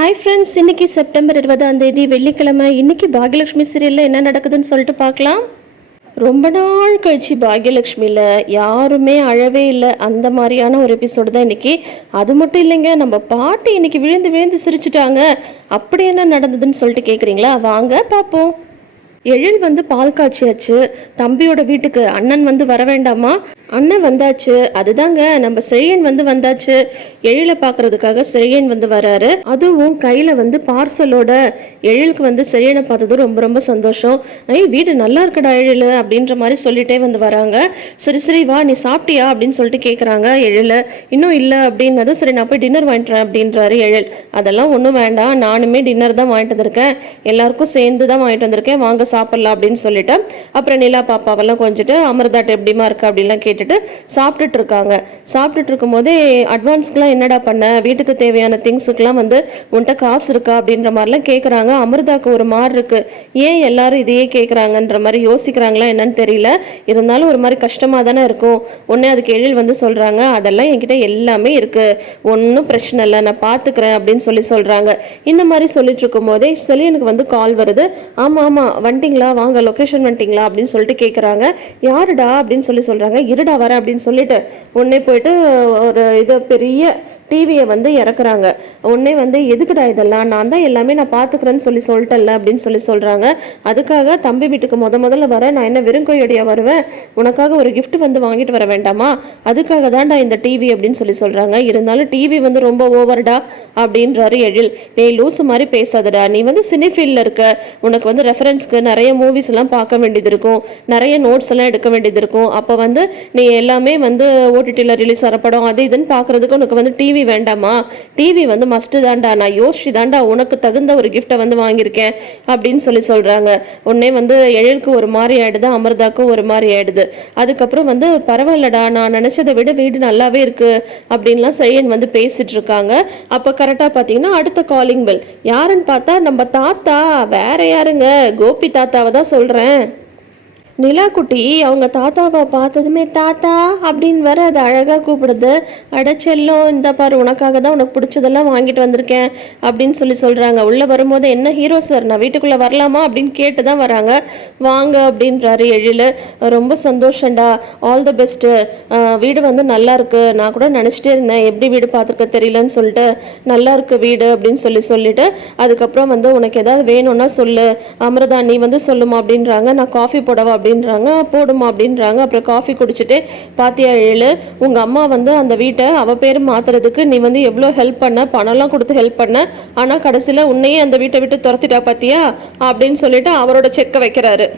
Hi friends இன்னைக்கு September இருபதாம் தேதி வெள்ளிக்கிழமை. இன்னைக்கு பாகியலட்சுமி சீரியலில் என்ன நடக்குதுன்னு சொல்லிட்டு பார்க்கலாம். ரொம்ப நாள் கழிச்சு பாகியலட்சுமியில் யாருமே அழவே இல்லை. அந்த மாதிரியான ஒரு எபிசோடு தான் இன்றைக்கி அது மட்டும் இல்லைங்க நம்ம பாட்டி இன்னைக்கு விழுந்து விழுந்து சிரிச்சிட்டாங்க. அப்படி என்ன நடந்ததுன்னு சொல்லிட்டு கேட்குறீங்களா வாங்க பார்ப்போம். எழில் வந்து பால் காய்ச்சியாச்சு. தம்பியோட வீட்டுக்கு அண்ணன் வந்து வர வேண்டாமா? அண்ணன் வந்தாச்சு. அதுதாங்க நம்ம செழியன் வந்து வந்தாச்சு. எழில பார்க்கறதுக்காக செழியன் வந்து வராரு. அதுவும் கையில் வந்து பார்சலோட எழிலுக்கு வந்து செழியனை பார்த்ததும் ரொம்ப ரொம்ப சந்தோஷம். ஐய் வீடு நல்லா இருக்கடா எழில் அப்படின்ற மாதிரி சொல்லிட்டே வந்து வராங்க. சரி சரி வா நீ சாப்பிட்டியா? அப்படின்னு சொல்லிட்டு கேட்குறாங்க எழில். இன்னும் இல்லை அப்படின்னதும் சரி நான் போய் டின்னர் வாங்கிட்டுறேன் அப்படின்றாரு எழில். அதெல்லாம் ஒன்றும் வேண்டாம் நானுமே டின்னர் தான் வாங்கிட்டு வந்திருக்கேன். எல்லாருக்கும் சேர்ந்து தான் வாங்கிட்டு வந்திருக்கேன். வாங்க சாப்பிட்லாம் அப்படின்னு சொல்லிட்டு. அப்புறம் நிலா பாப்பாவெல்லாம் கொஞ்சிட்டு அமிர்தாட்ட எப்படிமா இருக்கு அப்படின்லாம் கேட்டுட்டு சாப்பிட்டுட்டு இருக்காங்க சாப்பிட்டுட்டு இருக்கும்போதே அட்வான்ஸ்க்குலாம் என்னடா பண்ண? வீட்டுக்கு தேவையான திங்ஸுக்கெலாம் வந்து உன்கிட்ட காசு இருக்கா? அப்படின்ற மாதிரிலாம் கேட்குறாங்க அமிர்தாக்கு ஒரு மாதிரி இருக்குது ஏன் எல்லாரும் இதையே கேட்குறாங்கன்ற மாதிரி யோசிக்கிறாங்களா என்னன்னு தெரியல. இருந்தாலும் ஒரு மாதிரி கஷ்டமாக தானே இருக்கும். உடனே அதுக்கு எழில் வந்து சொல்கிறாங்க அதெல்லாம் என்கிட்ட எல்லாமே இருக்கு. ஒன்றும் பிரச்சனை இல்லை. நான் பார்த்துக்கிறேன் அப்படின்னு சொல்லி சொல்கிறாங்க இந்த மாதிரி சொல்லிட்டு இருக்கும் போதே செலியனுக்கு வந்து கால் வருது. ஆமாம் ஆமாம் வந்துட்டிங்களா வாங்க. லொக்கேஷன் வந்துட்டிங்களா அப்படின்னு சொல்லிட்டு கேட்குறாங்க யாருடா? அப்படின்னு சொல்லி சொல்கிறாங்க இருடா வரேன் அப்படின்னு சொல்லிட்டு உடனே போயிட்டு ஒரு இது பெரிய டிவியை வந்து இறக்குறாங்க. உடனே வந்து எதுக்குடா இதெல்லாம்? நான் தான் எல்லாமே நான் பார்த்துக்கிறேன்னு சொல்லி சொல்லிட்டல அப்படின்னு சொல்லி சொல்கிறாங்க அதுக்காக தம்பி வீட்டுக்கு முத முதல்ல வரேன் நான் என்ன வெறுங்கையடியாக வருவேன்? உனக்காக ஒரு கிஃப்ட் வந்து வாங்கிட்டு வர வேண்டாமா? அதுக்காக தான்டா இந்த டிவி அப்படின்னு சொல்லி சொல்கிறாங்க இருந்தாலும் டிவி வந்து ரொம்ப ஓவர்டா அப்படின்றாரு எழில். நீ லூசு மாதிரி பேசாதடா. நீ வந்து சினிஃபீல்டில் இருக்க. உனக்கு வந்து ரெஃபரன்ஸ்க்கு நிறைய மூவிஸ் எல்லாம் பார்க்க வேண்டியது இருக்கும். நிறைய நோட்ஸ் எல்லாம் எடுக்க வேண்டியது இருக்கும். அப்போ வந்து நீ எல்லாமே வந்து ஓடிடியில் ரிலீஸ் ஆகிற படம் அது இதுன்னு பார்க்குறதுக்கு உனக்கு வந்து டிவி டிவி வேண்டாமா? டிவி வந்து மஸ்ட்டு தான்டா. நான் யோசிச்சு தாண்டா உனக்கு தகுந்த ஒரு கிஃப்ட்டை வந்து வாங்கியிருக்கேன் அப்படின்னு சொல்லி சொல்கிறாங்க உடனே வந்து எழிலுக்கு ஒரு மாதிரி ஆயிடுது அமிர்தாக்கும் ஒரு மாதிரி ஆயிடுது. அதுக்கப்புறம் வந்து பரவாயில்லடா நான் நினச்சதை விட வீடு நல்லாவே இருக்கு அப்படின்லாம் செழியன் வந்து பேசிகிட்டு இருக்காங்க. அப்போ கரெக்டாக பார்த்தீங்கன்னா அடுத்த காலிங் பெல் யாருன்னு பார்த்தா நம்ம தாத்தா வேற யாருங்க? கோபி தாத்தாவை தான் சொல்கிறேன் நிலாக்குட்டி அவங்க தாத்தாவை பார்த்ததுமே தாத்தா அப்படின்னு வர அது அழகாக கூப்பிடுது. அடைச்செல்லோ இந்த பாரு உனக்காக தான் உனக்கு பிடிச்சதெல்லாம் வாங்கிட்டு வந்திருக்கேன் அப்படின்னு சொல்லி சொல்கிறாங்க உள்ளே வரும்போது என்ன ஹீரோ சார் நான் வீட்டுக்குள்ளே வரலாமா? அப்படின்னு கேட்டு தான் வராங்க. வாங்க அப்படின்றாரு எழில். ரொம்ப சந்தோஷம்டா. ஆல் தி பெஸ்ட்டு வீடு வந்து நல்லா இருக்கு. நான் கூட நினச்சிட்டே இருந்தேன். எப்படி வீடு பார்த்துருக்க தெரியலன்னு சொல்லிட்டு நல்லா இருக்கு வீடு அப்படின்னு சொல்லி சொல்லிட்டு அதுக்கப்புறம் வந்து உனக்கு ஏதாவது வேணும்னா சொல்லு. அமிர்தா நீ வந்து சொல்லுமா அப்படின்றாங்க. நான் காஃபி போடவா அப்படின்றாங்க. போடுமா அப்படின்றாங்க. அப்புறம் காஃபி குடிச்சிட்டு பாத்தியா எழு உங்கள் அம்மா வந்து அந்த வீட்டை அவ பேர் மாத்துறதுக்கு நீ வந்து எவ்வளோ ஹெல்ப் பண்ண? பணம்லாம் கொடுத்து ஹெல்ப் பண்ண. ஆனால் கடைசியில் உன்னையே அந்த வீட்டை விட்டு துரத்திட்டா பாத்தியா? அப்படின்னு சொல்லிட்டு அவரோட செக்கை வைக்கிறாரு.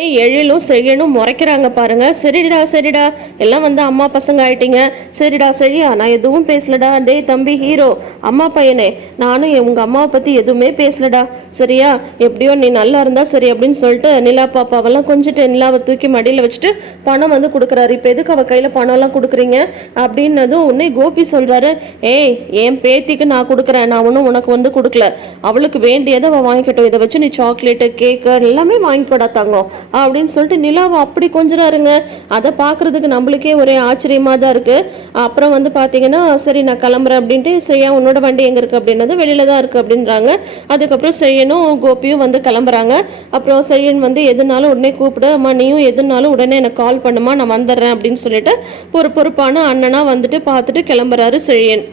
எழிலும் செழியனும் முறைக்கிறாங்க பாருங்க. சரிடா சரிடா. எல்லாம் வந்து அம்மா பசங்க ஆயிட்டீங்க. சரிடா சரியா நான் எதுவும் பேசலடா. டேய் தம்பி ஹீரோ அம்மா பையனே நானும் உங்கள் உங்க அம்மாவை பத்தி எதுவுமே பேசலடா. சரியா எப்படியோ நீ நல்லா இருந்தா சரி அப்படின்னு சொல்லிட்டு நிலா பாப்பாவெல்லாம் கொஞ்சிட்டு நிலாவை தூக்கி மடியில வச்சுட்டு பணம் வந்து கொடுக்குறாரு. இப்போ எதுக்கு அவ கையில பணம்லாம் கொடுக்குறீங்க? அப்படின்னதும் உன்னை கோபி சொல்றாரு. ஏய் என் பேத்திக்கு நான் கொடுக்குறேன். நான் ஒன்றும் உனக்கு வந்து கொடுக்கல. அவளுக்கு வேண்டியதை அவள் வாங்கிக்கட்டும். இதை வச்சு நீ சாக்லேட்டு கேக்கு எல்லாமே வாங்கிக்கோடா தங்கம். அப்படின்னு சொல்லிட்டு நிலாவை அப்படி கொஞ்சிறாருங்க. அதை பார்க்கறதுக்கு நம்மளுக்கே ஒரே ஆச்சரியமாக தான் இருக்குது அப்புறம் வந்து பார்த்தீங்கன்னா சரி நான் கிளம்புறேன் அப்படின்ட்டு சரியா உன்னோட வண்டி எங்கே இருக்குது அப்படின்னது வெளியில தான் இருக்குது அப்படின்றாங்க. அதுக்கப்புறம் செழியனும் கோபியும் வந்து கிளம்புறாங்க. அப்புறம் செழியன் வந்து எதுனாலும் உடனே கூப்பிடு. அம்மா நீயும் எதுனாலும் உடனே எனக்கு கால் பண்ணுமா நான் வந்துடுறேன் அப்படின்னு சொல்லிட்டு ஒரு பொறுப்பான அண்ணனாக வந்துட்டு பார்த்துட்டு கிளம்புறாரு செழியன்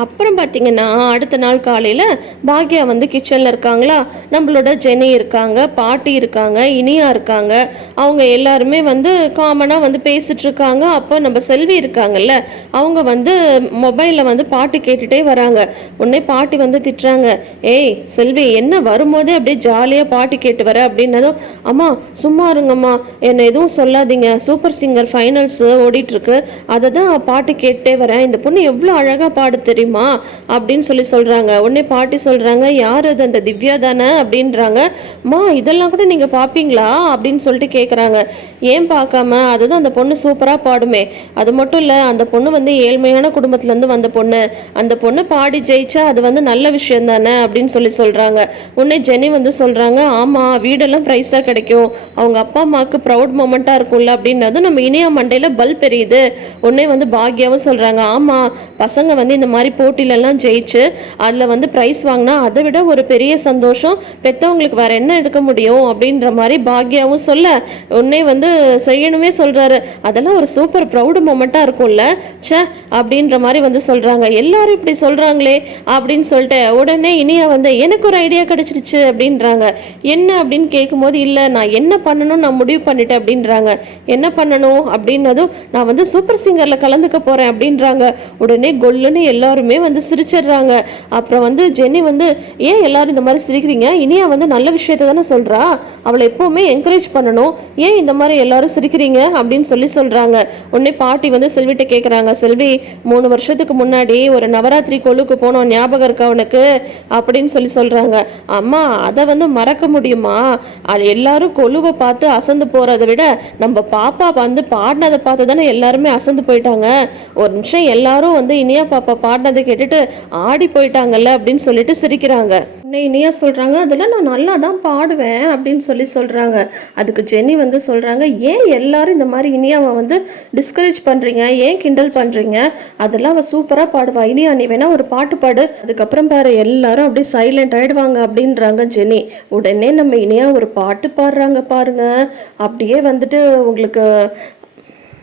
அப்புறம் பார்த்தீங்கன்னா அடுத்த நாள் காலையில் பாக்யா வந்து கிச்சனில் இருக்காங்களா? நம்மளோட ஜெனி இருக்காங்க பாட்டி இருக்காங்க இனியா இருக்காங்க. அவங்க எல்லாருமே வந்து காமனாக வந்து பேசிகிட்ருக்காங்க இருக்காங்க. அப்போ நம்ம செல்வி இருக்காங்கல்ல அவங்க வந்து மொபைலில் வந்து பாட்டு கேட்டுகிட்டே வராங்க. உடனே பாட்டி வந்து திட்டுறாங்க ஏய் செல்வி என்ன வரும்போதே அப்படியே ஜாலியாக பாட்டு கேட்டு வர? அப்படின்னதும் அம்மா சும்மா இருங்கம்மா என்னை எதுவும் சொல்லாதீங்க. சூப்பர் சிங்கர் ஃபைனல்ஸ் ஓடிட்டுருக்கு அதை தான் பாட்டு கேட்டே வரேன். இந்த பொண்ணு எவ்வளோ அழகாக பாடு தெரியும்? அப்படின்னு சொல்லி சொல்கிறாங்க உடனே பாட்டி சொல்கிறாங்க யார் அது? அந்த திவ்யா தானே? அப்படின்றாங்க. மா இதெல்லாம் கூட நீங்கள் பார்ப்பீங்களா அப்படின்னு சொல்லிட்டு கேட்குறாங்க ஏன் பார்க்காம அதுதான் அந்த பொண்ணு சூப்பராக பாடுமே. அது மட்டும் இல்லை அந்த பொண்ணு வந்து ஏழ்மையான குடும்பத்துலேருந்து வந்த பொண்ணு. அந்த பொண்ணு பாடி ஜெயிச்சா அது வந்து நல்ல விஷயம் தானே? அப்படின்னு சொல்லி சொல்கிறாங்க உடனே ஜெனி வந்து சொல்கிறாங்க ஆமாம் வீடெல்லாம் ப்ரைஸாக கிடைக்கும். அவங்க அப்பா அம்மாவுக்கு ப்ரௌட் மூமெண்ட்டாக இருக்கும்ல? அப்படின்னது நம்ம இனியா மண்டையில் பல்ப் பெரியுது உடனே வந்து பாக்யாவும் சொல்கிறாங்க ஆமாம் பசங்க வந்து இந்த மாதிரி போட்டியிலலாம் ஜெயிச்சு அதில் வந்து ப்ரைஸ் வாங்கினா அதை விட ஒரு பெரிய சந்தோஷம். பெற்றவங்களுக்கு வேற என்ன எடுக்க முடியும் அப்படின்ற மாதிரி பாக்யாவும் சொல்ல உடனே வந்து செய்யணுமே சொல்கிறாரு அதெல்லாம் ஒரு சூப்பர் ப்ரௌடு மூமெண்ட்டாக இருக்கும்ல. ச்சே அப்படின்ற மாதிரி வந்து சொல்கிறாங்க எல்லாரும் இப்படி சொல்கிறாங்களே அப்படின்னு சொல்லிட்டு உடனே இனியா வந்து எனக்கு ஒரு ஐடியா கிடச்சிருச்சு அப்படின்றாங்க. என்ன அப்படின்னு கேட்கும்போது இல்லை நான் என்ன பண்ணணும் நான் முடிவு பண்ணிட்டேன் அப்படின்றாங்க. என்ன பண்ணணும்? அப்படின்னதும் நான் வந்து சூப்பர் சிங்கரில் கலந்துக்க போகிறேன் அப்படின்றாங்க. உடனே கொல்லுன்னு எல்லாரும் வந்து சிரிச்சிடுறாங்க. அப்புறம் வந்து ஜெனி வந்து ஏன் எல்லாரும் இந்த மாதிரி சிரிக்கிறீங்க? இனியா வந்து நல்ல விஷயத்தை தானே சொல்கிறா அவளை எப்போவுமே என்கரேஜ் பண்ணணும். ஏன் இந்த மாதிரி எல்லாரும் சிரிக்கிறீங்க? அப்படின்னு சொல்லி சொல்கிறாங்க உடனே பாட்டி வந்து செல்விட்ட கேட்குறாங்க செல்வி மூணு வருஷத்துக்கு முன்னாடி ஒரு நவராத்திரி கொழுக்கு போனோம். ஞாபகம் இருக்கா உனக்கு? அப்படின்னு சொல்லி சொல்கிறாங்க அம்மா அதை வந்து மறக்க முடியுமா? அது எல்லாரும் கொலுவை பார்த்து அசந்து போகிறத விட நம்ம பாப்பா வந்து பாடினதை பார்த்து தானே எல்லாருமே அசந்து போயிட்டாங்க. ஒரு நிமிஷம் எல்லாரும் வந்து இனியா பாப்பா பாடினதை கேட்டுட்டு ஆடி போயிட்டாங்கல்ல அப்படின்னு சொல்லிட்டு சிரிக்கிறாங்க. உன்னை இனியா சொல்கிறாங்க அதெல்லாம் நான் நல்லா தான் பாடுவேன் அப்படின்னு சொல்லி சொல்கிறாங்க அதுக்கு ஜெனி வந்து சொல்கிறாங்க ஏன் எல்லாரும் இந்த மாதிரி இனியாவை வந்து டிஸ்கரேஜ் பண்ணுறீங்க ஏன் கிண்டல் பண்ணுறீங்க அதெல்லாம் அவள் சூப்பராக பாடுவா. இனியா நீ வேணா ஒரு பாட்டு பாடு. அதுக்கப்புறம் பாரு எல்லாரும் அப்படியே சைலண்ட் ஆயிடுவாங்க அப்படின்றாங்க ஜெனி உடனே நம்ம இனியா ஒரு பாட்டு பாடுறாங்க பாருங்க. அப்படியே வந்துட்டு உங்களுக்கு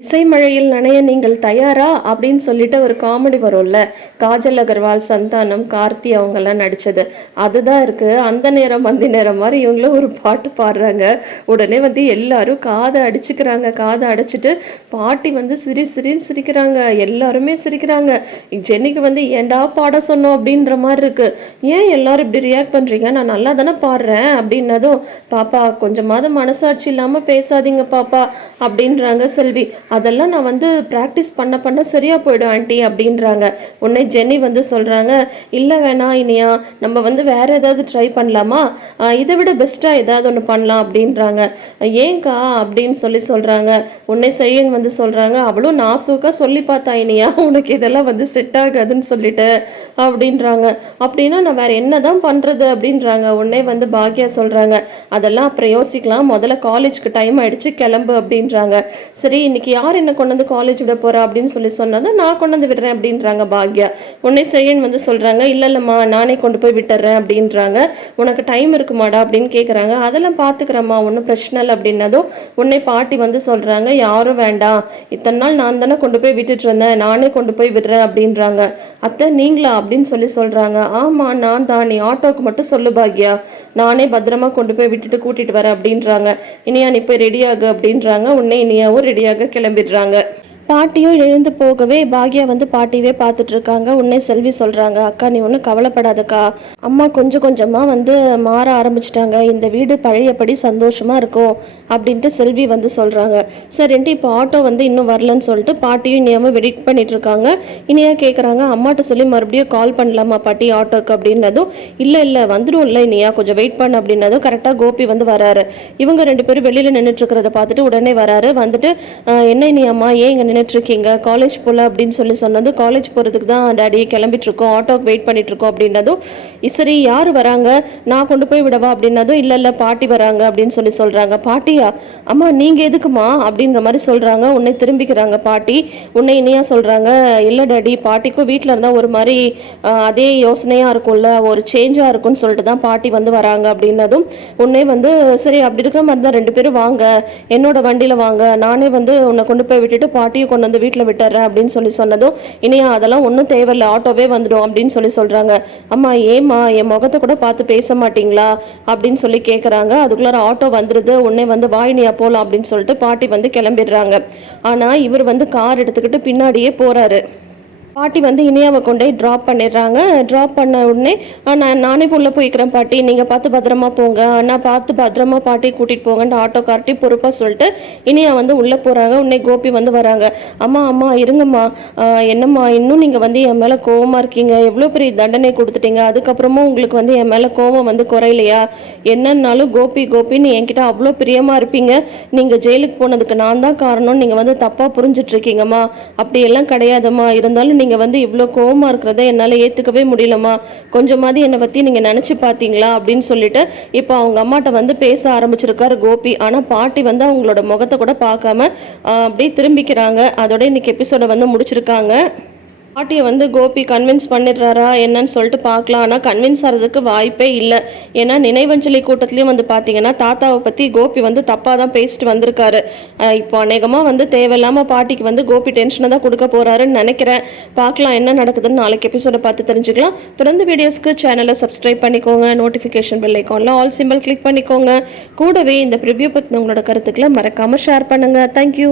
இசைமழையில் நனைய நீங்கள் தயாரா? அப்படின்னு சொல்லிட்டு ஒரு காமெடி வரும்ல. காஜல் அகர்வால் சந்தானம் கார்த்தி அவங்கெல்லாம் நடித்தது அதுதான் இருக்குது அந்த நேரம் அந்த நேரம் மாதிரி இவங்களும் ஒரு பாட்டு பாடுறாங்க. உடனே வந்து எல்லாரும் காதை அடிச்சுக்கிறாங்க. காதை அடைச்சிட்டு பாட்டி வந்து சிரி சிரின்னு சிரிக்கிறாங்க. எல்லாருமே சிரிக்கிறாங்க. ஜென்னிக்கு வந்து ஏன்டா பாட சொன்னோம்? அப்படின்ற மாதிரி இருக்குது ஏன் எல்லாரும் இப்படி ரியாக்ட் பண்ணுறீங்க நான் நல்லா தானே பாடுறேன். அப்படின்னதும் பாப்பா கொஞ்சமாவது மனசாட்சி இல்லாமல் பேசாதீங்க பாப்பா. அப்படின்றாங்க செல்வி. அதெல்லாம் நான் வந்து ப்ராக்டிஸ் பண்ண பண்ண சரியா போயிடும் ஆண்டி அப்படின்றாங்க. உடனே ஜென்னி வந்து சொல்கிறாங்க இல்லை வேணாம் இனியா நம்ம வந்து வேற ஏதாவது ட்ரை பண்ணலாமா? இதை விட பெஸ்ட்டாக ஏதாவது ஒன்று பண்ணலாம் அப்படின்றாங்க. ஏங்க்கா அப்படின்னு சொல்லி சொல்கிறாங்க உன்னே செழியன் வந்து சொல்கிறாங்க அவளும் நாசூக்காக சொல்லி பார்த்தா இனியா உனக்கு இதெல்லாம் வந்து செட் ஆகாதுன்னு சொல்லிட்டு அப்படின்றாங்க. அப்படின்னா நான் வேற என்னதான் பண்ணுறது அப்படின்றாங்க. உடனே வந்து பாக்யா சொல்கிறாங்க அதெல்லாம் அப்புறம் யோசிக்கலாம். முதல்ல காலேஜ்க்கு டைம் ஆயிடுச்சு கிளம்பு அப்படின்றாங்க. சரி இன்னைக்கு யார் என்ன கொண்டு வந்து காலேஜ் விட போகிறா அப்படின்னு சொல்லி சொன்னதும் நான் கொண்டு வந்து விடுறேன் அப்படின்றாங்க பாக்யா. உன்னை செய்யன் வந்து சொல்கிறாங்க இல்லை இல்லைம்மா நானே கொண்டு போய் விட்டுறேன் அப்படின்றாங்க. உனக்கு டைம் இருக்குமாடா? அப்படின்னு கேட்குறாங்க அதெல்லாம் பார்த்துக்கிறேம்மா ஒன்றும் பிரச்சனை இல்லை அப்படின்னதும் உன்னை பாட்டி வந்து சொல்கிறாங்க யாரும் வேண்டாம். இத்தனை நாள் நான் தானே கொண்டு போய் விட்டுட்டு இருந்தேன். நானே கொண்டு போய் விடுறேன் அப்படின்றாங்க. அத்தை நீங்களா? அப்படின்னு சொல்லி சொல்கிறாங்க ஆமா நான் தான். நீ ஆட்டோக்கு மட்டும் சொல்லு பாக்யா. நானே பத்திரமா கொண்டு போய் விட்டுட்டு கூட்டிகிட்டு வரேன் அப்படின்றாங்க. இனியா நீ போய் ரெடியாகு அப்படின்றாங்க. உன்னை இனியாவும் ரெடியாக கிளம்பி இடம்பெற்றாங்க. பாட்டியும் எழுந்து போகவே பாக்யா வந்து பாட்டியவே பார்த்துட்டு இருக்காங்க உன்னை செல்வி சொல்றாங்க. அக்கா நீ ஒன்றும் கவலைப்படாதக்கா. அம்மா கொஞ்சம் கொஞ்சமாக வந்து மாற ஆரம்பிச்சிட்டாங்க. இந்த வீடு பழையபடி சந்தோஷமா இருக்கும் அப்படின்ட்டு செல்வி வந்து சொல்றாங்க. சரின்ட்டு இப்போ ஆட்டோ வந்து இன்னும் வரலன்னு சொல்லிட்டு பாட்டியும் இனியாமல் வெயிட் பண்ணிட்டு இருக்காங்க இனியா கேட்குறாங்க அம்மாட்ட சொல்லி மறுபடியும் கால் பண்ணலாமா பாட்டி ஆட்டோக்கு? அப்படின்னதும் இல்லை இல்லை வந்துடும் இல்லை இனியா. கொஞ்சம் வெயிட் பண்ண. அப்படின்னதும் கரெக்டாக கோபி வந்து வராரு. இவங்க ரெண்டு பேரும் வெளியில் நின்றுட்டு இருக்கிறத பார்த்துட்டு உடனே வராரு. வந்துட்டு என்ன இனியாம்மா? ஏன் இங்கே நின்றுட்டுருக்கீங்க காலேஜ் போகல அப்படின்னு சொல்லி சொன்னது காலேஜ் போகிறதுக்கு தான் டேடி கிளம்பிட்டுருக்கோம் ஆட்டோக்கு வெயிட் பண்ணிகிட்ருக்கோம் அப்படின்னதும் சரி யார் வராங்க? நான் கொண்டு போய் விடவா? அப்படின்னதும் இல்லை இல்லை பாட்டி வராங்க அப்படின்னு சொல்லி சொல்கிறாங்க பாட்டியா? அம்மா நீங்கள் எதுக்குமா அப்படின்ற மாதிரி சொல்கிறாங்க உன்னை திரும்பிக்கிறாங்க பாட்டி. உன்னை இனியா சொல்கிறாங்க இல்லை டேடி பாட்டிக்கும் வீட்டில் இருந்தால் ஒரு மாதிரி அதே யோசனையாக இருக்கும்ல. ஒரு சேஞ்சாக இருக்கும்னு சொல்லிட்டு தான் பாட்டி வந்து வராங்க. அப்படின்னதும் உன்னே வந்து சரி அப்படி இருக்கிற மாதிரி தான் ரெண்டு பேரும் வாங்க. என்னோட வண்டியில் வாங்க. நானே வந்து உன்னை கொண்டு போய் விட்டுட்டு பாட்டியும் கொண்டு வந்து வீட்டில் விட்டுறேன் அப்படின்னு சொல்லி சொன்னதும் இனியா அதெல்லாம் ஒன்றும் தேவையில்லை ஆட்டோவே வந்துடும் அப்படின்னு சொல்லி சொல்கிறாங்க அம்மா ஏம்மா என் முகத்தை கூட பார்த்து பேச மாட்டீங்களா? அப்படின்னு சொல்லி கேட்குறாங்க அதுக்குள்ளார ஆட்டோ வந்துடுது உடனே வந்து வாயினியா போகலாம் அப்படின்னு சொல்லிட்டு பாட்டி வந்து கிளம்பிடுறாங்க. ஆனால் இவர் வந்து கார் எடுத்துக்கிட்டு பின்னாடியே போகிறாரு பாட்டி வந்து இனியாவை கொண்டு போய் ட்ராப் பண்ணிடுறாங்க. ட்ராப் பண்ண உடனே நான் நானே உள்ளே போய்க்கிறேன் பாட்டி. நீங்கள் பார்த்து பத்திரமா போங்க. நான் பார்த்து பத்திரமா பாட்டி கூட்டிகிட்டு போங்கன்ட்டு ஆட்டோக்கார்ட்டி பொறுப்பாக சொல்லிட்டு இனியா வந்து உள்ளே போகிறாங்க உடனே கோபி வந்து வராங்க. அம்மா அம்மா இருங்கம்மா. என்னம்மா இன்னும் நீங்கள் வந்து என் மேலே கோவமாக இருக்கீங்க. எவ்வளோ பெரிய தண்டனை கொடுத்துட்டீங்க. அதுக்கப்புறமும் உங்களுக்கு வந்து என் மேலே கோவம் வந்து குறையலையா? என்னன்னாலும் கோபி கோபின்னு என்கிட்ட அவ்வளோ பிரியமாக இருப்பீங்க. நீங்கள் ஜெயிலுக்கு போனதுக்கு நான் தான் காரணம். நீங்கள் வந்து தப்பாக புரிஞ்சிட்ருக்கீங்கம்மா அப்படியெல்லாம் கிடையாதும்மா. இருந்தாலும் நீங்கள் வந்து இவ்வளோ கோவமாக இருக்கிறத என்னால் ஏற்றுக்கவே முடியலம்மா. கொஞ்சமாவது என்னை பற்றி நீங்கள் நினச்சி பார்த்தீங்களா அப்படின்னு சொல்லிட்டு இப்போ அவங்க அம்மாட்ட வந்து பேச ஆரம்பிச்சிருக்காரு கோபி. ஆனால் பாட்டி வந்து அவங்களோட முகத்தை கூட பார்க்காம அப்படியே திரும்பிக்கிறாங்க. அதோட இன்னைக்கு எபிசோட வந்து முடிச்சிருக்காங்க. பாட்டியை வந்து கோபி கன்வின்ஸ் பண்ணிடுறாரா என்னன்னு சொல்லிட்டு பார்க்கலாம். ஆனால் கன்வின்ஸ் ஆகிறதுக்கு வாய்ப்பே இல்லை. ஏன்னா நினைவஞ்சலி கூட்டத்துலேயும் வந்து பார்த்தீங்கன்னா தாத்தாவை பற்றி கோபி வந்து தப்பாக தான் பேசிட்டு வந்திருக்காரு. இப்போ அநேகமாக வந்து தேவையில்லாமல் பாட்டிக்கு வந்து கோபி டென்ஷனை தான் கொடுக்க போகிறாருன்னு நினைக்கிறேன். பார்க்கலாம் என்ன நடக்குதுன்னு நாளைக்கு எபிசோட பார்த்து தெரிஞ்சுக்கலாம். தொடர்ந்து வீடியோஸ்க்கு சேனலை சப்ஸ்கிரைப் பண்ணிக்கோங்க. நோட்டிஃபிகேஷன் பெல் ஐக்கானில் ஆல் சிம்பிள் கிளிக் பண்ணிக்கோங்க. கூடவே இந்த ப்ரிவ்யூ பற்றின உங்களோட கருத்துக்களை மறக்காமல் ஷேர் பண்ணுங்கள் தேங்க்யூ